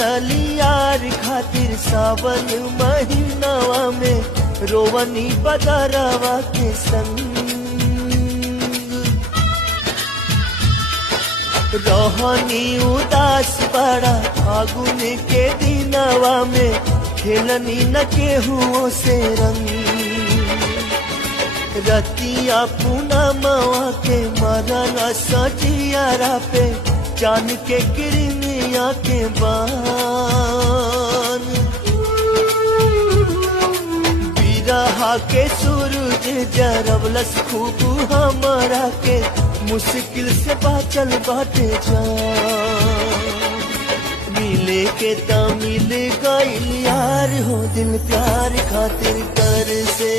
लड़ली यार खातिर सावन महीनावा में रोवनी बदरवा के संग रहनी उदास बड़ा फागुन के दिनवा में खेलनी न केहुओं से रंग रतिया पूनमवा के मरन सजियारा पे जान के किरनिया के बान बिरहा के सूरज जरवलस खूब हमरा के मुश्किल से बाचल बाटे जान मिले के ता मिल गइल यार हो दिल प्यार खातिर कर से